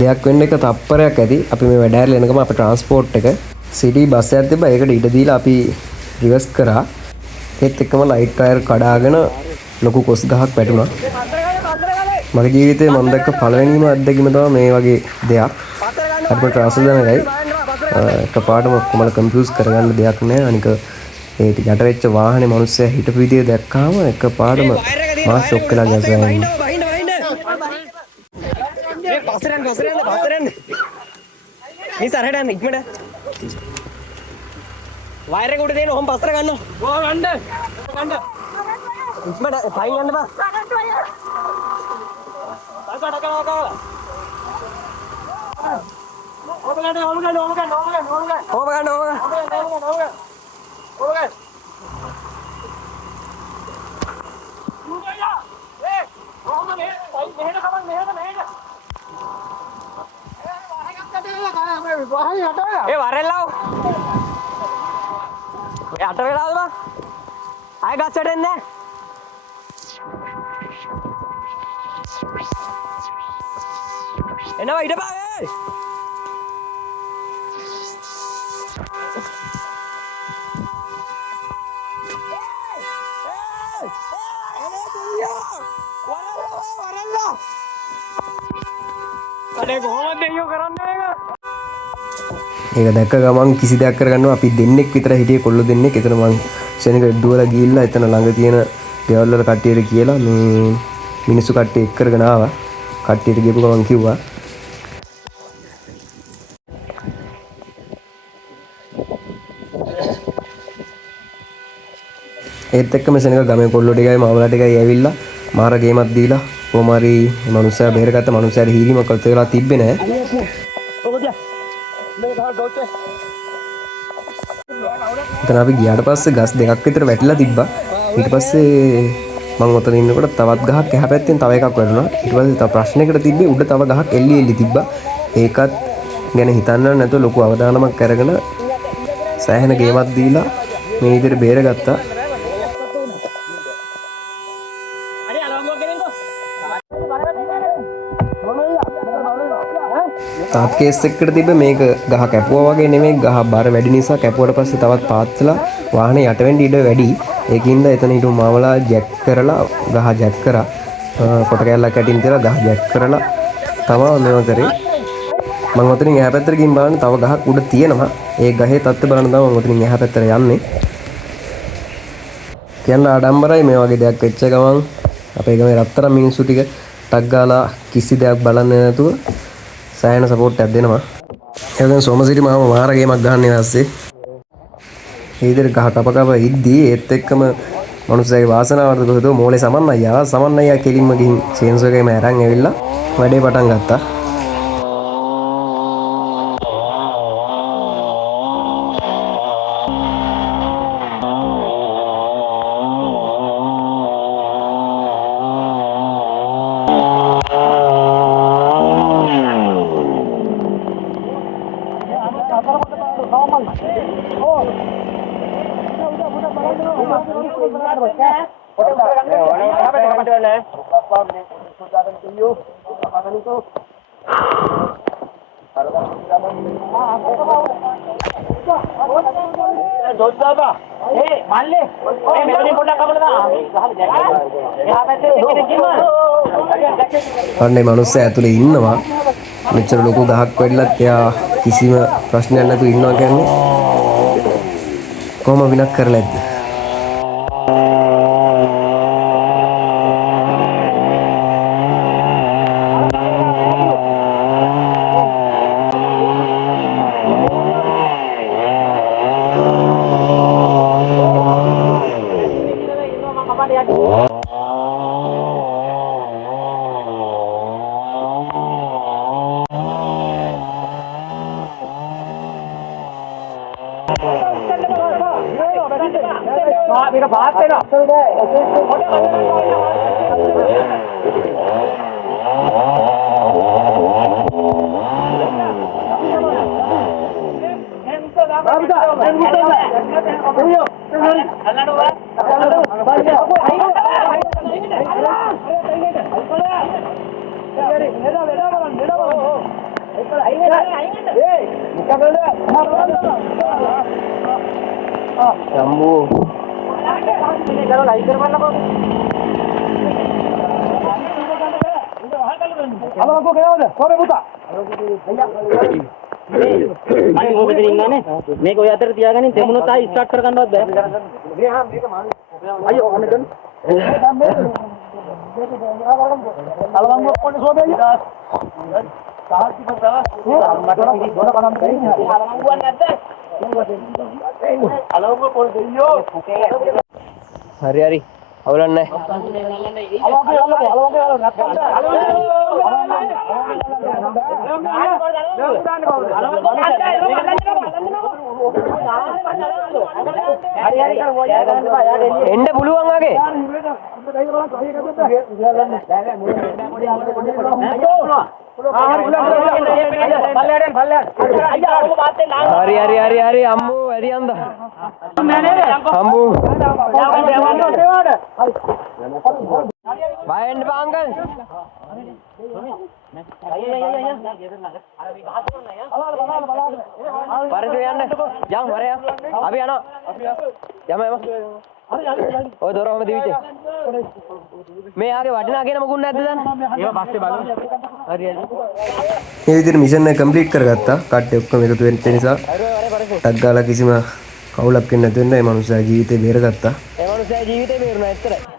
දෙයක් වෙන්න එක තප්පරයක් ඇති. අපි මේ වැඩ හැරලා එනකම අපේ ට්‍රාන්ස්පෝර්ට් එක සිටි බස් එකක් තිබ්බා. ඒකට ඉඩ දීලා අපි රිවර්ස් කරා. ඒත් එක්කම ලයිට් ටයර් කඩාගෙන ලොකු කොස් ගහක් වැටුණා. මගේ ජීවිතේ මම දැක්ක පළවෙනිම අත්දැකීම තමයි මේ වගේ දෙයක්. අර ට්‍රාන්ස්පෝර්ට් එකපාරටම කොමල කන්ෆියුස් කරගන්න දෙයක් නෑ. අනික ඒ යට වෙච්ච වාහනේ මිනිස්සයා හිටපු විදිය දැක්කාම එකපාරටම මා ෂොක් වෙලා ගියා. Pasaran. Ini sarada nih, gimana? Wire nya udah deh, om pasar kan? Gua ganda. Gimana? Paling ganda pak? Warelo. Ato vela bang. Ayo gas sedenne. Enawa ida bang. Warelo. Ade කොහොමද දෙයියෝ කරන්නේ මේක? ඒක දැක්ක ගමන් කිසි දෙයක් කරගන්නවා අපි දෙන්නෙක් විතර හිටියේ කොල්ල දෙන්නෙක්. එතන මං ශනික දුවලා ගිහිල්ලා එතන ළඟ තියෙන ගෙවල් වල කට්ටියට කියලා මේ මිනිස්සු කට්ටිය එක් කරගෙන ආවා. කට්ටියට ගිහපු ගමන් කිව්වා ඒත් එක්කම ශනික ගමේ කොල්ලෝ ටිකයි මාමලා ටිකයි ඇවිල්ලා මාර ගේමක් දීලා කොහොම හරි මේ මනුස්සයා බේරගත්ත. මනුස්සයාට හීලිමක් කළත් වෙලා තිබ්බේ නෑ. එතන අපි ගියාට පස්සේ ගස් දෙකක් විතර වැටිලා තිබ්බා. ඊට පස්සේ මම ඔතන ඉන්නකොට තවත් ගහක් එහා පැත්තෙන් තව එකක් වැටුණා. ඊට පස්සේ තව ප්‍රශ්නයකට තිබ්බේ උඩ තව ගහක් එල්ලි තිබ්බා. ඒකත් ගැන හිතන්න නැතුව ලොකු අවධානමක් අරගෙන සෑහෙන ගේමක් දීලා මේ විදිහට බේරගත්තා. තාත් කේස් එකකට තිබ්බ මේක ගහ කැපුවා වගේ නෙමෙයි. ගහ බර වැඩි නිසා කැපුවට පස්සේ තවත් පාත්ලා වාහනේ යට වෙන්න ඉඩ වැඩි. ඒකින්ද එතන හිටු මාමලා ජැක් කරලා ගහ ජැක් කරා. කොට කැල්ලක් ඇටින් තියලා ගහ ජැක් කරලා තමයි මේව කරේ. මම ඔතනින් එහා පැත්තට ගිහින් බලන්න තව ගහක් උඩ තියෙනවා. ඒ ගහේ තත්ත්වය බලන්න තමයි මම ඔතනින් එහා පැත්තට යන්නේ. කියන්න ආඩම්බරයි මේ වගේ දෙයක් වෙච්ච ගමන් අපේ ගමේ රත්තරන් මිනිස්සු ටික ටක් ගාලා කිසි දෙයක් බලන්නේ නැතුව සෑහෙන සපෝට් එකක් දෙනවා. ඒ වගේම සෝමසිරි මාම මාර ගේමක් ගහන්නේ නැස්සේ. ඒ විදිහට ගහ කප ඉද්දී ඒත් එක්කම මනුස්සයාගේ වාසනාවර්ධක කොහොමද මෝලේ සමන් අයියා කෙලින්ම ගිහින් චේන්සෝ එකේම අරන් ඇවිල්ලා වැඩේ පටන් ගත්තා. අනේ මනුස්සයා ඇතුලේ ඉන්නවා. මෙච්චර ලොකු ගහක් වෙඩලත් එයා කිසිම ප්‍රශ්නයක් නැතුව ඉන්නවා කියන්නේ කොහොම විනාශ කරලා ඇද්ද? මේක පාස් වෙනවා. අම්මෝ අනිත් ඔබ දෙන්න ඉන්නනේ මේක ඔය අතර තියාගනින් දෙමුණොත් ආයි ස්ටාර්ට් කර ගන්නවත් බෑ අයියෝ අනේ ගන්න අලවංගු පොඩි සෝබේ සාහසි කරලා මට ගොඩ කනම් දෙන්නේ අලවංගුවක් නැද්ද අලවංගු පොඩි දෙයියෝ හරි හරි අවුලක් නැහැ එන්න පුළුවන් වගේ හරි හරි හරි හරි අම්මෝ වැඩි අන්ද අම්මෝ බයෙන්ඩ පාංගල් පරිදු යන්න යම් වරයා අපි යනවා යම ඔය දොර ඔහම දිවිච්චේ මේ ආගේ වටිනා කියන මොකුත් නැද්ද දැන් ඒවා පස්සේ බලමු හරි හරි මේ විදිහට මිෂන් එක කම්ප්ලීට් කරගත්තා කට්ටිය ඔක්කොම එකතු වෙන්න නිසා ටක් ගාලා කිසිම කවුලක් වෙන්නේ නැතුව මේ මනුස්සයා ජීවිතේ බේරගත්තා ඒ මනුස්සයා ජීවිතේ බේරුණා ඇත්තට